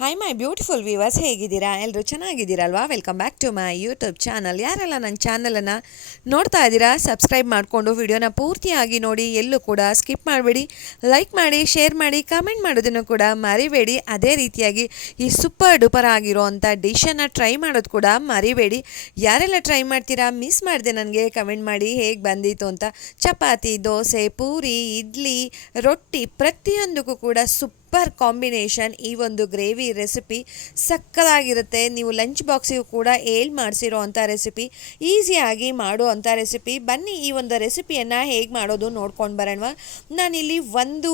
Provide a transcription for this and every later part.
Hi my beautiful viewers, ಹೇಗಿದ್ದೀರಾ? ಎಲ್ಲರೂ ಚೆನ್ನಾಗಿದ್ದೀರಲ್ವಾ? Welcome back to my YouTube channel. ಯಾರೆಲ್ಲ ನನ್ನ ಚಾನಲನ್ನು ನೋಡ್ತಾ ಇದ್ದೀರಾ, ಸಬ್ಸ್ಕ್ರೈಬ್ ಮಾಡಿಕೊಂಡು ವಿಡಿಯೋನ ಪೂರ್ತಿಯಾಗಿ ನೋಡಿ, ಎಲ್ಲೂ ಕೂಡ ಸ್ಕಿಪ್ ಮಾಡಬೇಡಿ. ಲೈಕ್ ಮಾಡಿ, ಶೇರ್ ಮಾಡಿ, ಕಮೆಂಟ್ ಮಾಡೋದನ್ನು ಕೂಡ ಮರಿಬೇಡಿ. ಅದೇ ರೀತಿಯಾಗಿ ಈ ಸೂಪರ್ ಡೂಪರ್ ಆಗಿರೋವಂಥ ಡಿಶನ್ನು ಟ್ರೈ ಮಾಡೋದು ಕೂಡ ಮರಿಬೇಡಿ. ಯಾರೆಲ್ಲ ಟ್ರೈ ಮಾಡ್ತೀರಾ, ಮಿಸ್ ಮಾಡಿದೆ ನನಗೆ ಕಮೆಂಟ್ ಮಾಡಿ ಹೇಗೆ ಬಂದಿತ್ತು ಅಂತ. ಚಪಾತಿ, ದೋಸೆ, ಪೂರಿ, ಇಡ್ಲಿ, ರೊಟ್ಟಿ ಪ್ರತಿಯೊಂದಕ್ಕೂ ಕೂಡ ಸೂಪರ್ ಕಾಂಬಿನೇಷನ್ ಈ ಒಂದು ಗ್ರೇವಿ ರೆಸಿಪಿ ಸಕ್ಕತ್ತಾಗಿರುತ್ತೆ. ನೀವು ಲಂಚ್ ಬಾಕ್ಸಿಗೂ ಕೂಡ ಮಾಡಿಸಿರೋ ಅಂಥ ರೆಸಿಪಿ, ಈಸಿಯಾಗಿ ಮಾಡೋ ಅಂಥ ರೆಸಿಪಿ. ಬನ್ನಿ ಈ ಒಂದು ರೆಸಿಪಿಯನ್ನು ಹೇಗೆ ಮಾಡೋದು ನೋಡ್ಕೊಂಡು ಬರೋಣ. ನಾನಿಲ್ಲಿ ಒಂದು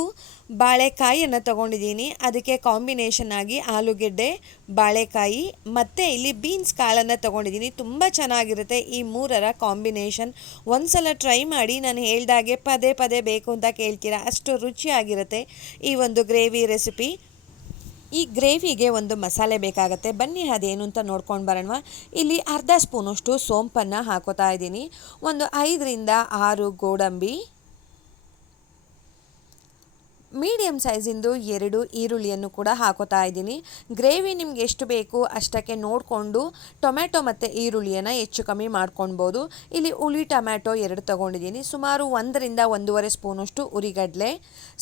ಬಾಳೆಕಾಯಿಯನ್ನು ತೊಗೊಂಡಿದ್ದೀನಿ. ಅದಕ್ಕೆ ಕಾಂಬಿನೇಷನ್ ಆಗಿ ಆಲೂಗೆಡ್ಡೆ, ಬಾಳೆಕಾಯಿ ಮತ್ತು ಇಲ್ಲಿ ಬೀನ್ಸ್ ಕಾಳನ್ನು ತೊಗೊಂಡಿದ್ದೀನಿ. ತುಂಬ ಚೆನ್ನಾಗಿರುತ್ತೆ ಈ ಮೂರರ ಕಾಂಬಿನೇಷನ್. ಒಂದ್ಸಲ ಟ್ರೈ ಮಾಡಿ. ನಾನು ಹೇಳ್ದಾಗೆ ಪದೇ ಪದೇ ಬೇಕು ಅಂತ ಕೇಳ್ತೀರಾ, ಅಷ್ಟು ರುಚಿಯಾಗಿರುತ್ತೆ ಈ ಒಂದು ಗ್ರೇವಿ ರೆಸಿಪಿ. ಈ ಗ್ರೇವಿಗೆ ಒಂದು ಮಸಾಲೆ ಬೇಕಾಗುತ್ತೆ. ಬನ್ನಿ ಅದೇನು ಅಂತ ನೋಡ್ಕೊಂಡು ಬರೋಣ. ಇಲ್ಲಿ ಅರ್ಧ ಸ್ಪೂನಷ್ಟು ಸೋಂಪನ್ನು ಹಾಕೋತಾ ಇದ್ದೀನಿ. ಒಂದು 5ರಿಂದ 6 ಗೋಡಂಬಿ, ಮೀಡಿಯಮ್ ಸೈಜಿಂದು 2 ಈರುಳ್ಳಿಯನ್ನು ಕೂಡ ಹಾಕೋತಾ ಇದ್ದೀನಿ. ಗ್ರೇವಿ ನಿಮ್ಗೆ ಎಷ್ಟು ಬೇಕು ಅಷ್ಟಕ್ಕೆ ನೋಡಿಕೊಂಡು ಟೊಮೆಟೊ ಮತ್ತು ಈರುಳ್ಳಿಯನ್ನು ಹೆಚ್ಚು ಕಮ್ಮಿ ಮಾಡ್ಕೊಳ್ಬೋದು. ಇಲ್ಲಿ ಹುಳಿ ಟೊಮ್ಯಾಟೊ 2 ತೊಗೊಂಡಿದ್ದೀನಿ. ಸುಮಾರು 1ರಿಂದ 1.5 ಸ್ಪೂನಷ್ಟು ಉರಿಗಡಲೆ,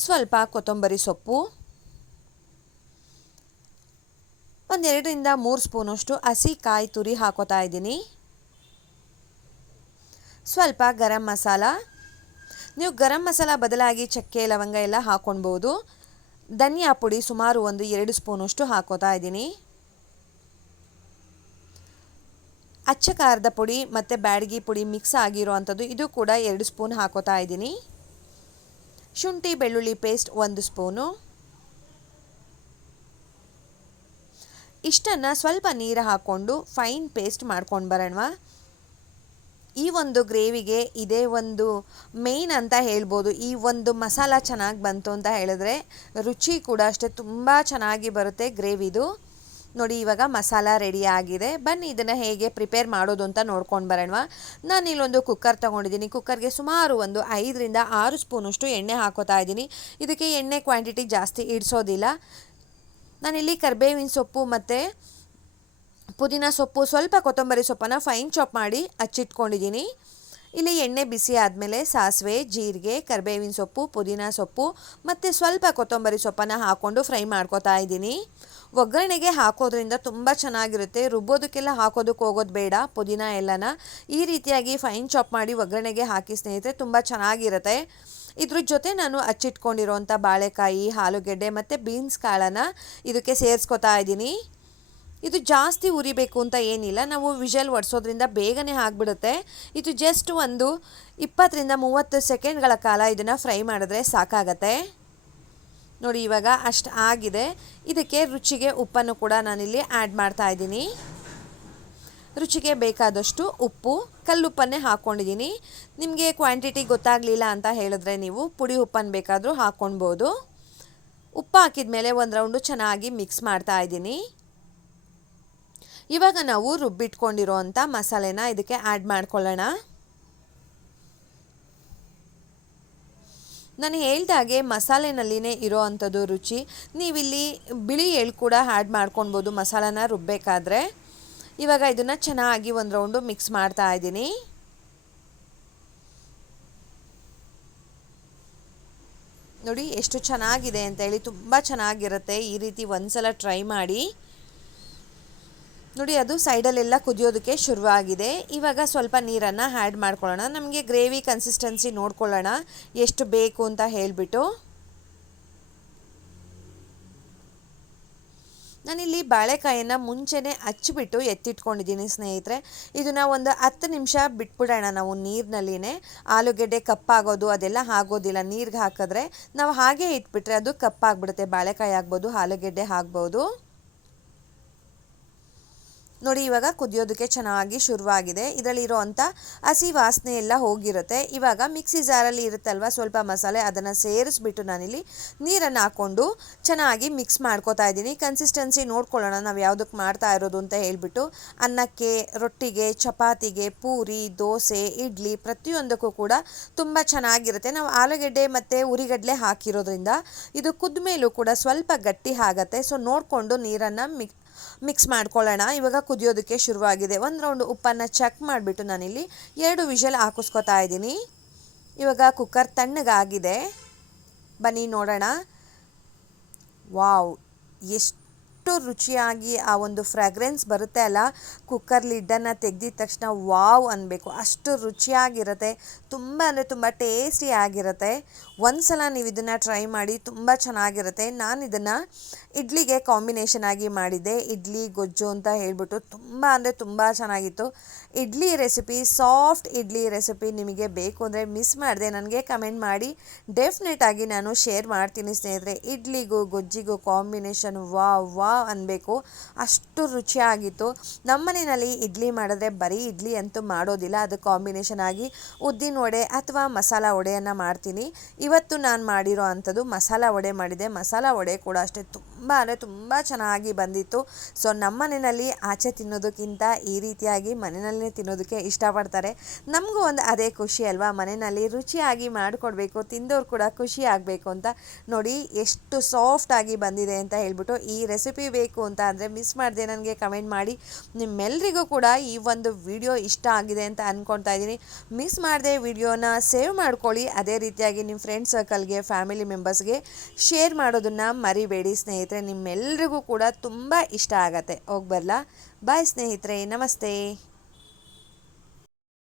ಸ್ವಲ್ಪ ಕೊತ್ತಂಬರಿ ಸೊಪ್ಪು, 2ರಿಂದ 3 ಸ್ಪೂನಷ್ಟು ಹಸಿ ಕಾಯಿ ತುರಿ ಹಾಕೋತಾ ಇದ್ದೀನಿ. ಸ್ವಲ್ಪ ಗರಂ ಮಸಾಲ, ನೀವು ಗರಂ ಮಸಾಲ ಬದಲಾಗಿ ಚಕ್ಕೆ ಲವಂಗ ಎಲ್ಲ ಹಾಕೊಳ್ಬೋದು. ಧನಿಯಾ ಪುಡಿ ಸುಮಾರು ಒಂದು 2 ಸ್ಪೂನಷ್ಟು ಹಾಕೋತಾ ಇದ್ದೀನಿ. ಅಚ್ಚ ಖಾರದ ಪುಡಿ ಮತ್ತು ಬ್ಯಾಡಗಿ ಪುಡಿ ಮಿಕ್ಸ್ ಆಗಿರೋ ಅಂಥದ್ದು, ಇದು ಕೂಡ 2 ಸ್ಪೂನ್ ಹಾಕೋತಾ ಇದ್ದೀನಿ. ಶುಂಠಿ ಬೆಳ್ಳುಳ್ಳಿ ಪೇಸ್ಟ್ 1 ಸ್ಪೂನು. ಇಷ್ಟನ್ನು ಸ್ವಲ್ಪ ನೀರು ಹಾಕ್ಕೊಂಡು ಫೈನ್ ಪೇಸ್ಟ್ ಮಾಡ್ಕೊಂಡು ಬರೋಣ. ಈ ಒಂದು ಗ್ರೇವಿಗೆ ಇದೇ ಒಂದು ಮೇಯ್ನ್ ಅಂತ ಹೇಳ್ಬೋದು. ಈ ಒಂದು ಮಸಾಲ ಚೆನ್ನಾಗಿ ಬಂತು ಅಂತ ಹೇಳಿದ್ರೆ ರುಚಿ ಕೂಡ ಅಷ್ಟೇ ತುಂಬ ಚೆನ್ನಾಗಿ ಬರುತ್ತೆ ಗ್ರೇವಿದು. ನೋಡಿ, ಇವಾಗ ಮಸಾಲ ರೆಡಿ ಆಗಿದೆ. ಬನ್ನಿ ಇದನ್ನು ಹೇಗೆ ಪ್ರಿಪೇರ್ ಮಾಡೋದು ಅಂತ ನೋಡ್ಕೊಂಡು ಬರೋಣ. ನಾನು ಇಲ್ಲೊಂದು ಕುಕ್ಕರ್ ತೊಗೊಂಡಿದ್ದೀನಿ. ಕುಕ್ಕರ್ಗೆ ಸುಮಾರು ಒಂದು 5ರಿಂದ 6 ಸ್ಪೂನಷ್ಟು ಎಣ್ಣೆ ಹಾಕೋತಾ ಇದ್ದೀನಿ. ಇದಕ್ಕೆ ಎಣ್ಣೆ ಕ್ವಾಂಟಿಟಿ ಜಾಸ್ತಿ ಇಡಿಸೋದಿಲ್ಲ. ನಾನಿಲ್ಲಿ ಕರಿಬೇವಿನ ಸೊಪ್ಪು ಮತ್ತು ಪುದೀನ ಸೊಪ್ಪು, ಸ್ವಲ್ಪ ಕೊತ್ತಂಬರಿ ಸೊಪ್ಪನ್ನು ಫೈನ್ ಚಾಪ್ ಮಾಡಿ ಹಚ್ಚಿಟ್ಕೊಂಡಿದ್ದೀನಿ. ಇಲ್ಲಿ ಎಣ್ಣೆ ಬಿಸಿ ಆದಮೇಲೆ ಸಾಸಿವೆ, ಜೀರಿಗೆ, ಕರಿಬೇವಿನ ಸೊಪ್ಪು, ಪುದೀನ ಸೊಪ್ಪು ಮತ್ತು ಸ್ವಲ್ಪ ಕೊತ್ತಂಬರಿ ಸೊಪ್ಪನ್ನು ಹಾಕ್ಕೊಂಡು ಫ್ರೈ ಮಾಡ್ಕೊತಾ ಇದ್ದೀನಿ. ಒಗ್ಗರಣೆಗೆ ಹಾಕೋದ್ರಿಂದ ತುಂಬ ಚೆನ್ನಾಗಿರುತ್ತೆ. ರುಬ್ಬೋದಕ್ಕೆಲ್ಲ ಹಾಕೋದಕ್ಕೆ ಹೋಗೋದು ಬೇಡ. ಪುದೀನ ಎಲ್ಲನ ಈ ರೀತಿಯಾಗಿ ಫೈನ್ ಚಾಪ್ ಮಾಡಿ ಒಗ್ಗರಣೆಗೆ ಹಾಕಿ ಸ್ನೇಹಿತರೆ, ತುಂಬ ಚೆನ್ನಾಗಿರುತ್ತೆ. ಇದ್ರ ಜೊತೆ ನಾನು ಹಚ್ಚಿಟ್ಕೊಂಡಿರೋಂಥ ಬಾಳೆಕಾಯಿ, ಆಲೂಗೆಡ್ಡೆ ಮತ್ತು ಬೀನ್ಸ್ ಕಾಳನ್ನು ಇದಕ್ಕೆ ಸೇರಿಸ್ಕೊತಾ ಇದ್ದೀನಿ. ಇದು ಜಾಸ್ತಿ ಉರಿಬೇಕು ಅಂತ ಏನಿಲ್ಲ. ನಾವು ವಿಷಲ್ ಒಡಿಸೋದ್ರಿಂದ ಬೇಗನೆ ಆಗಿಬಿಡುತ್ತೆ. ಇದು ಜಸ್ಟ್ ಒಂದು 20ರಿಂದ 30 ಸೆಕೆಂಡ್ಗಳ ಕಾಲ ಇದನ್ನು ಫ್ರೈ ಮಾಡಿದ್ರೆ ಸಾಕಾಗತ್ತೆ. ನೋಡಿ, ಇವಾಗ ಅಷ್ಟು ಆಗಿದೆ. ಇದಕ್ಕೆ ರುಚಿಗೆ ಉಪ್ಪನ್ನು ಕೂಡ ನಾನಿಲ್ಲಿ ಆ್ಯಡ್ ಮಾಡ್ತಾ ಇದ್ದೀನಿ. ರುಚಿಗೆ ಬೇಕಾದಷ್ಟು ಉಪ್ಪು, ಕಲ್ಲುಪ್ಪನ್ನೇ ಹಾಕ್ಕೊಂಡಿದ್ದೀನಿ. ನಿಮಗೆ ಕ್ವಾಂಟಿಟಿ ಗೊತ್ತಾಗಲಿಲ್ಲ ಅಂತ ಹೇಳಿದ್ರೆ ನೀವು ಪುಡಿ ಉಪ್ಪನ್ನು ಬೇಕಾದರೂ ಹಾಕ್ಕೊಳ್ಬೋದು. ಉಪ್ಪು ಹಾಕಿದ ಮೇಲೆ ಒಂದು ರೌಂಡು ಚೆನ್ನಾಗಿ ಮಿಕ್ಸ್ ಮಾಡ್ತಾ ಇದ್ದೀನಿ. ಇವಾಗ ನಾವು ರುಬ್ಬಿಟ್ಕೊಂಡಿರೋ ಅಂಥ ಮಸಾಲೆನ ಇದಕ್ಕೆ ಆ್ಯಡ್ ಮಾಡ್ಕೊಳ್ಳೋಣ. ನಾನು ಹೇಳ್ದಾಗೆ ಮಸಾಲೆನಲ್ಲಿನೇ ಇರೋ ಅಂಥದ್ದು ರುಚಿ. ನೀವಿಲ್ಲಿ ಬಿಳಿ ಎಳ್ಳು ಕೂಡ ಆ್ಯಡ್ ಮಾಡ್ಕೊಳ್ಬೋದು ಮಸಾಲಾನ ರುಬ್ಬಬೇಕಾದ್ರೆ. ಇವಾಗ ಇದನ್ನು ಚೆನ್ನಾಗಿ ಒಂದು ರೌಂಡು ಮಿಕ್ಸ್ ಮಾಡ್ತಾ ಇದ್ದೀನಿ. ನೋಡಿ ಎಷ್ಟು ಚೆನ್ನಾಗಿದೆ ಅಂತೇಳಿ, ತುಂಬ ಚೆನ್ನಾಗಿರುತ್ತೆ. ಈ ರೀತಿ ಒಂದ್ಸಲ ಟ್ರೈ ಮಾಡಿ ನೋಡಿ. ಅದು ಸೈಡಲ್ಲೆಲ್ಲ ಕುದಿಯೋದಕ್ಕೆ ಶುರುವಾಗಿದೆ. ಇವಾಗ ಸ್ವಲ್ಪ ನೀರನ್ನು ಆ್ಯಡ್ ಮಾಡ್ಕೊಳ್ಳೋಣ. ನಮಗೆ ಗ್ರೇವಿ ಕನ್ಸಿಸ್ಟೆನ್ಸಿ ನೋಡ್ಕೊಳ್ಳೋಣ ಎಷ್ಟು ಬೇಕು ಅಂತ ಹೇಳಿಬಿಟ್ಟು. ನಾನಿಲ್ಲಿ ಬಾಳೆಕಾಯನ್ನು ಮುಂಚೆನೇ ಹಚ್ಚಿಬಿಟ್ಟು ಎತ್ತಿಟ್ಕೊಂಡಿದ್ದೀನಿ ಸ್ನೇಹಿತರೆ. ಇದನ್ನು ಒಂದು 10 ನಿಮಿಷ ಬಿಟ್ಬಿಡೋಣ ನಾವು ನೀರಿನಲ್ಲಿನೇ. ಆಲೂಗೆಡ್ಡೆ ಕಪ್ಪಾಗೋದು ಅದೆಲ್ಲ ಆಗೋದಿಲ್ಲ. ನೀರಿಗೆ ಹಾಕಿದ್ರೆ ನಾವು ಹಾಗೆ ಇಟ್ಬಿಟ್ರೆ ಅದು ಕಪ್ಪಾಗ್ಬಿಡುತ್ತೆ. ಬಾಳೆಕಾಯಿ ಆಗ್ಬೋದು, ಆಲೂಗೆಡ್ಡೆ ಆಗ್ಬೋದು. ನೋಡಿ ಇವಾಗ ಕುದಿಯೋದಕ್ಕೆ ಚೆನ್ನಾಗಿ ಶುರುವಾಗಿದೆ. ಇದರಲ್ಲಿರುವಂಥ ಹಸಿ ವಾಸನೆ ಎಲ್ಲ ಹೋಗಿರುತ್ತೆ. ಇವಾಗ ಮಿಕ್ಸಿ ಜಾರಲ್ಲಿ ಇರುತ್ತಲ್ವ ಸ್ವಲ್ಪ ಮಸಾಲೆ, ಅದನ್ನು ಸೇರಿಸ್ಬಿಟ್ಟು ನಾನಿಲ್ಲಿ ನೀರನ್ನು ಹಾಕ್ಕೊಂಡು ಚೆನ್ನಾಗಿ ಮಿಕ್ಸ್ ಮಾಡ್ಕೋತಾ ಇದ್ದೀನಿ. ಕನ್ಸಿಸ್ಟೆನ್ಸಿ ನೋಡ್ಕೊಳ್ಳೋಣ ನಾವು ಯಾವುದಕ್ಕೆ ಮಾಡ್ತಾ ಇರೋದು ಅಂತ ಹೇಳ್ಬಿಟ್ಟು. ಅನ್ನಕ್ಕೆ, ರೊಟ್ಟಿಗೆ, ಚಪಾತಿಗೆ, ಪೂರಿ, ದೋಸೆ, ಇಡ್ಲಿ ಪ್ರತಿಯೊಂದಕ್ಕೂ ಕೂಡ ತುಂಬ ಚೆನ್ನಾಗಿರುತ್ತೆ. ನಾವು ಆಲೂಗೆಡ್ಡೆ ಮತ್ತು ಉರಿಗಡ್ಲೆ ಹಾಕಿರೋದ್ರಿಂದ ಇದು ಕುದ್ದ ಮೇಲೂ ಕೂಡ ಸ್ವಲ್ಪ ಗಟ್ಟಿ ಆಗುತ್ತೆ. ಸೊ ನೋಡಿಕೊಂಡು ನೀರನ್ನು ಮಿಕ್ಸ್ ಮಾಡ್ಕೊಳ್ಳೋಣ. ಇವಾಗ ಕುದಿಯೋದಕ್ಕೆ ಶುರುವಾಗಿದೆ. ಒಂದು ರೌಂಡ್ ಉಪ್ಪನ್ನು ಚೆಕ್ ಮಾಡಿಬಿಟ್ಟು ನಾನಿಲ್ಲಿ 2 ವಿಷಲ್ ಹಾಕಿಸ್ಕೊತಾ ಇದ್ದೀನಿ. ಇವಾಗ ಕುಕ್ಕರ್ ತಣ್ಣಗಾಗಿದೆ. ಬನ್ನಿ ನೋಡೋಣ. ವಾವ್, ಎಷ್ಟು ರುಚಿಯಾಗಿ ಆ ಒಂದು ಫ್ರಾಗ್ರೆನ್ಸ್ ಬರುತ್ತೆ ಅಲ್ಲ, ಕುಕ್ಕರ್ ಲಿಡ್ಡನ್ನು ತೆಗೆದಿದ ತಕ್ಷಣ ವಾವ್ ಅನ್ನಬೇಕು, ಅಷ್ಟು ರುಚಿಯಾಗಿರುತ್ತೆ. ತುಂಬ ಅಂದರೆ ತುಂಬ ಟೇಸ್ಟಿಯಾಗಿರುತ್ತೆ. ಒಂದು ಸಲ ನೀವು ಇದನ್ನು ಟ್ರೈ ಮಾಡಿ, ತುಂಬ ಚೆನ್ನಾಗಿರುತ್ತೆ. ನಾನು ಇದನ್ನು ಇಡ್ಲಿಗೆ ಕಾಂಬಿನೇಷನ್ ಆಗಿ ಮಾಡಿದ್ದೆ, ಇಡ್ಲಿ ಗೊಜ್ಜು ಅಂತ ಹೇಳ್ಬಿಟ್ಟು. ತುಂಬ ಅಂದರೆ ತುಂಬ ಚೆನ್ನಾಗಿತ್ತು. Idli recipe, soft idli recipe ನಿಮಗೆ ಬೇಕು ಅಂದರೆ ಮಿಸ್ ಮಾಡಿದೆ ನನಗೆ ಕಮೆಂಟ್ ಮಾಡಿ, ಡೆಫಿನೆಟಾಗಿ ನಾನು ಶೇರ್ ಮಾಡ್ತೀನಿ ಸ್ನೇಹಿತರೆ. ಇಡ್ಲಿಗೂ ಗೊಜ್ಜಿಗೂ ಕಾಂಬಿನೇಷನ್ ವಾವ್ ಅನ್ನಬೇಕು, ಅಷ್ಟು ರುಚಿಯಾಗಿತ್ತು. ನಮ್ಮ ಮನೆಯಲ್ಲಿ ಇಡ್ಲಿ ಮಾಡಿದ್ರೆ ಬರೀ ಇಡ್ಲಿ ಅಂತೂ ಮಾಡೋದಿಲ್ಲ, ಅದು ಕಾಂಬಿನೇಷನ್ ಆಗಿ ಉದ್ದಿನ ವಡೆ ಅಥವಾ ಮಸಾಲ ವಡೆಯನ್ನು ಮಾಡ್ತೀನಿ. ಇವತ್ತು ನಾನು ಮಾಡಿರೋ ಅಂಥದ್ದು ಮಸಾಲ ವಡೆ ಮಾಡಿದೆ. ಮಸಾಲ ವಡೆ ಕೂಡ ಅಷ್ಟೇ ತುಂಬ ಅಂದರೆ ತುಂಬ ಚೆನ್ನಾಗಿ ಬಂದಿತ್ತು. ಸೊ ನಮ್ಮ ಮನೆಯಲ್ಲಿ ಆಚೆ ತಿನ್ನೋದಕ್ಕಿಂತ ಈ ರೀತಿಯಾಗಿ ಮನೆಯಲ್ಲೇ ತಿನ್ನೋದಕ್ಕೆ ಇಷ್ಟಪಡ್ತಾರೆ. ನಮಗೂ ಒಂದು ಅದೇ ಖುಷಿ ಅಲ್ವಾ, ಮನೆಯಲ್ಲಿ ರುಚಿಯಾಗಿ ಮಾಡಿಕೊಡ್ಬೇಕು, ತಿಂದವ್ರು ಕೂಡ ಖುಷಿ ಆಗಬೇಕು ಅಂತ. ನೋಡಿ ಎಷ್ಟು ಸಾಫ್ಟಾಗಿ ಬಂದಿದೆ ಅಂತ ಹೇಳ್ಬಿಟ್ಟು. ಈ ರೆಸಿಪಿ ಬೇಕು ಅಂತ ಅಂದರೆ ಮಿಸ್ ಮಾಡಿದೆ ನನಗೆ ಕಮೆಂಟ್ ಮಾಡಿ. ನಿಮ್ಮೆಲ್ಲರಿಗೂ ಕೂಡ ಈ ಒಂದು ವಿಡಿಯೋ ಇಷ್ಟ ಆಗಿದೆ ಅಂತ ಅಂದ್ಕೊಳ್ತಾ ಇದ್ದೀನಿ. ಮಿಸ್ ಮಾಡದೆ ವಿಡಿಯೋನ ಸೇವ್ ಮಾಡ್ಕೊಳ್ಳಿ. ಅದೇ ರೀತಿಯಾಗಿ ನಿಮ್ಮ ಫ್ರೆಂಡ್ ಸರ್ಕಲ್ಗೆ, ಫ್ಯಾಮಿಲಿ ಮೆಂಬರ್ಸ್ಗೆ ಶೇರ್ ಮಾಡೋದನ್ನು ಮರಿಬೇಡಿ ಸ್ನೇಹಿತರೆ. ನಿಮ್ಮೆಲ್ಲರಿಗೂ ಕೂಡ ತುಂಬ ಇಷ್ಟ ಆಗತ್ತೆ. ಹೋಗಿ ಬರಲಾ? ಬಾಯ್ ಸ್ನೇಹಿತರೆ, ನಮಸ್ತೆ.